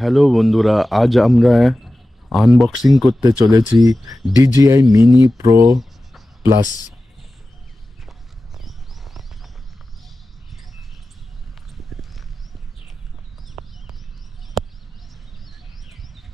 Hello বন্ধুরা, আজ আমরা আনবক্সিং করতে চলেছি DJI mini pro plus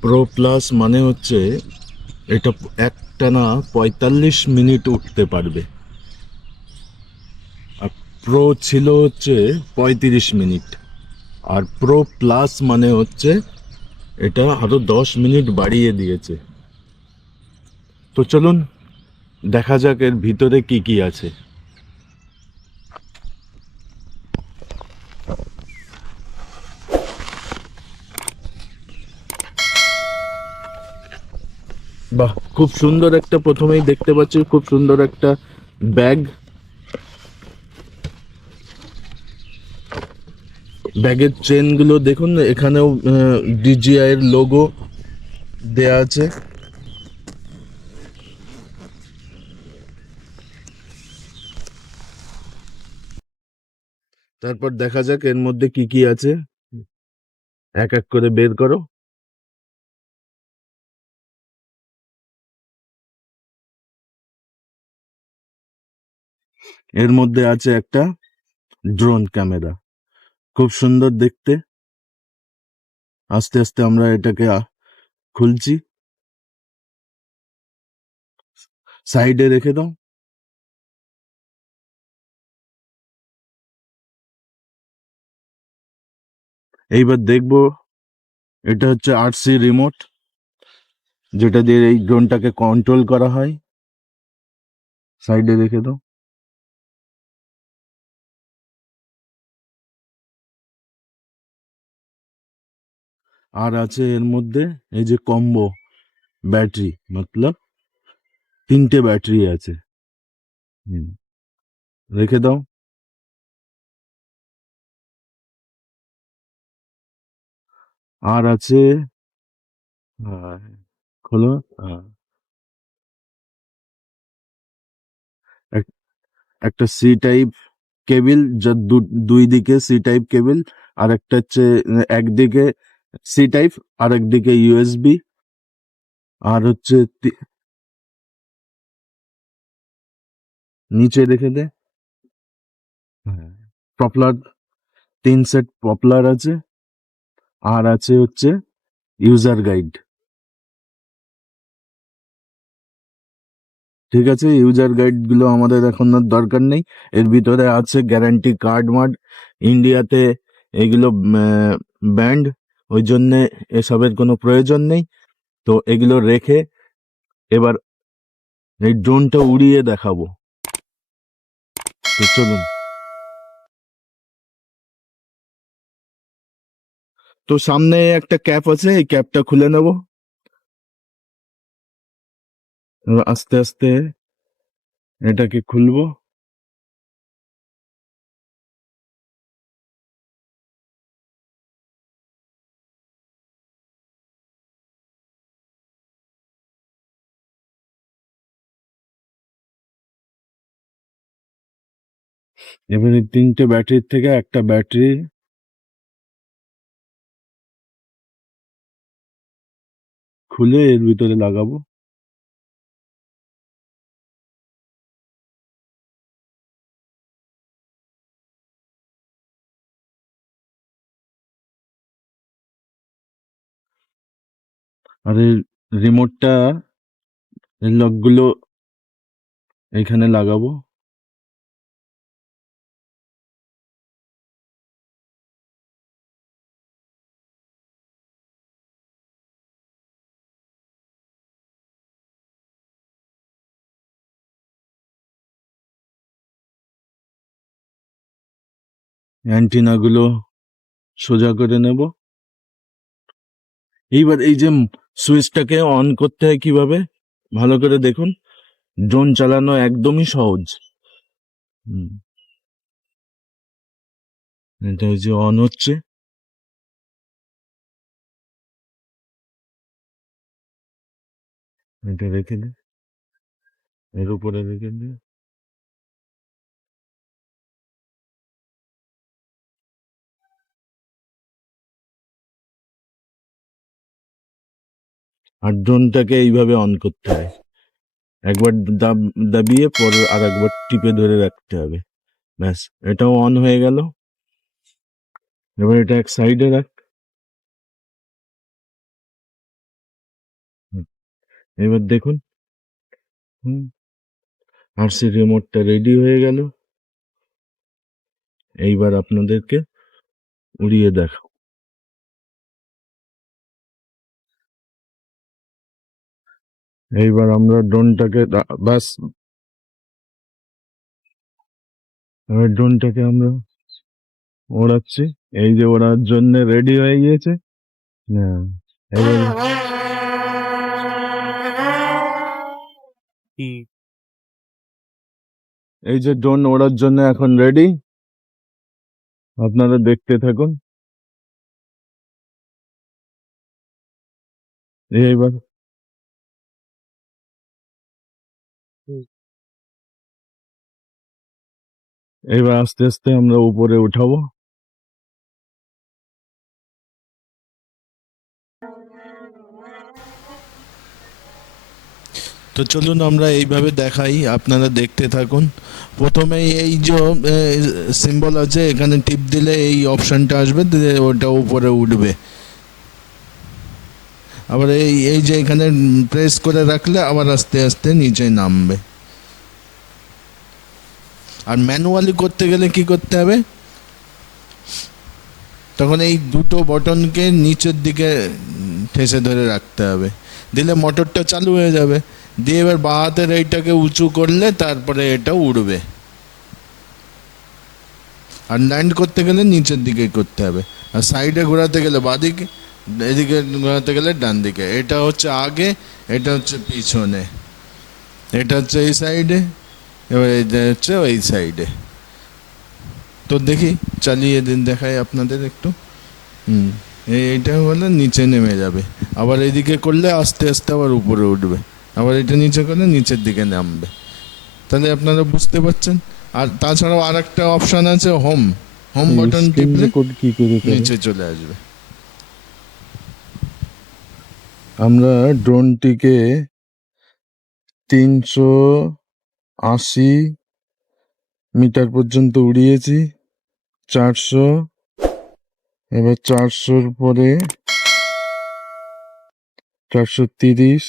pro plus মানে হচ্ছে এটা একটানা পঁয়তাল্লিশ মিনিট উঠতে পারবে। আর প্রো ছিল হচ্ছে পঁয়ত্রিশ মিনিট। আর প্রো প্লাস মানে হচ্ছে এটা আরও দশ মিনিট বাড়িয়ে দিয়েছে। তো চলুন, দেখা যাক এর ভিতরে কি কি আছে। বাহ, খুব সুন্দর একটা প্রথমেই দেখতে পাচ্ছি, খুব সুন্দর একটা ব্যাগ। ব্যাগের চেনগুলো দেখুন, এখানেও ডিজিআই এর লোগো দেয়া আছে। তারপর দেখা যাক এর মধ্যে কি কি আছে। এক এক করে বের করো। এর মধ্যে আছে একটা ড্রোন ক্যামেরা খুব সুন্দর দেখতে। আস্তে আস্তে আমরা এটাকে খুলছি। সাইডে রেখে দাও। এইবার দেখব এটা হচ্ছে আরসি রিমোট, যেটা দিয়ে এই ড্রোনটাকে কন্ট্রোল করা হয়। সাইডে রেখে দাও। আর আছে এর মধ্যে এই যে কম্বো ব্যাটারি মতলব তিনটে ব্যাটারি আছে। রেখে দাও আর আছে খোলো এক- একটা সি টাইপ কেবিল যা দু- দুই দিকে সি টাইপ কেবিল আর একটা হচ্ছে একদিকে সি টাইপ আর একদিকে ইউএসবি আর হচ্ছে নিচে রেখে দে। হ্যাঁ পপলার, তিন সেট পপলার আছে, আর আছে হচ্ছে ইউজার গাইড ঠিক আছে ইউজার গাইডগুলো আমাদের এখন আর দরকার নেই। এর ভিতরে আছে গ্যারান্টি কার্ড মার্ড ইন্ডিয়াতে এগুলো ব্যান্ড ওই জন্যে এসবের কোনো প্রয়োজন নেই। তো এগুলো রেখে এবার এই ড্রোনটা উড়িয়ে দেখাবো। তো চলুন। তো সামনে একটা ক্যাপ আছে, এই ক্যাপটা খুলে নেব। আস্তে আস্তে এটাকে খুলবো। এবারে তিনটে ব্যাটারির থেকে একটা ব্যাটারি খুলে এর ভিতরে লাগাবো। আর এই রিমোটটা এই লকগুলো এখানে লাগাবো। অ্যান্টিনা গুলো সোজা করে নেব। এইবার এই যে সুইচটাকে অন করতে হয় কীভাবে? ভালো করে দেখুন। ড্রোন চালানো একদমই সহজ। এটা যে অন হচ্ছে। এটা রেখে দে। এর উপরে রেখে দে। আর ড্রোনটাকে এইভাবে অন করতে হয়। একবার দাব- দাবিয়ে পরে আর একবার টিপে ধরে রাখতে হবে। ব্যাস, এটাও অন হয়ে গেল। এবার এটা এক সাইডে রাখ। এবার দেখুন। হুম আর সি রিমোটটা রেডি হয়ে গেল। এইবার আপনাদেরকে উড়িয়ে দেখাও এইবার আমরা ড্রোনটাকে বাস। এবার ড্রোনটাকে আমরা ওড়াচ্ছি। এই যে ওড়ার জন্য রেডি হয়ে গিয়েছে। হ্যাঁ এবার এই যে ড্রোন ওড়ার জন্য এখন রেডি। আপনারা দেখতে থাকুন। এইবার এইবার আস্তে আস্তে আমরা উপরে উঠাবো। তো চলুন আমরা এইভাবে দেখাই, আপনারা দেখতে থাকুন। প্রথমেই এই যে সিম্বল আছে, এখানে টিপ দিলে এই অপশনটা আসবে ওটা উপরে উঠবে। আবার এই এই যে এখানে প্রেস করে রাখলে আবার আস্তে আস্তে নিচে নামবে। আর ম্যানুয়ালি করতে গেলে কি করতে হবে? তখন এই দুটো বটনকে নিচের দিকে ঠেসে ধরে রাখতে হবে। দিলে মোটরটা চালু হয়ে যাবে। দিয়ে এবার বাঁ হাতের এইটাকে উঁচু করলে তারপরে এটা উড়বে। আর ল্যান্ড করতে গেলে নিচের দিকে করতে হবে। আর সাইডে ঘোরাতে গেলে বাঁদিকে, এদিকে ঘোরাতে গেলে ডান দিকে এটা হচ্ছে আগে, এটা হচ্ছে পিছনে। এটা হচ্ছে এই সাইডে এবার হচ্ছে ওই সাইডে তো দেখি চালিয়ে দিন দেখাই আপনাদের একটু। হুম এই- এইটা হলে নিচে নেমে যাবে। আবার এদিকে করলে আস্তে আস্তে আবার উপরে উঠবে। আবার এটা নিচে করলে নিচের দিকে নামবে। তাহলে আপনারা বুঝতে পারছেন? আর তাছাড়াও আর একটা অপশন আছে হোম হোম বাটন টিপলে? নিচে চলে আসবে। আমরা ড্রোনটিকে তিনশো আশি মিটার পর্যন্ত উড়িয়েছি চারশো। এবার চারশোর পরে চারশো তিরিশ।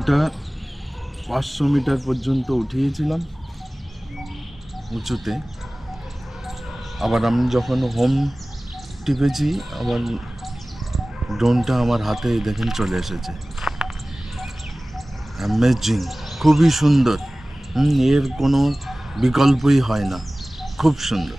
ড্রোনটা পাঁচশো মিটার পর্যন্ত উঠিয়েছিলাম উঁচুতে। আবার আমি যখন হোম টিপেছি, আবার ড্রোনটা আমার হাতে দেখেন চলে এসেছে। অ্যামেজিং খুবই সুন্দর। এর কোনো বিকল্পই হয় না। খুব সুন্দর।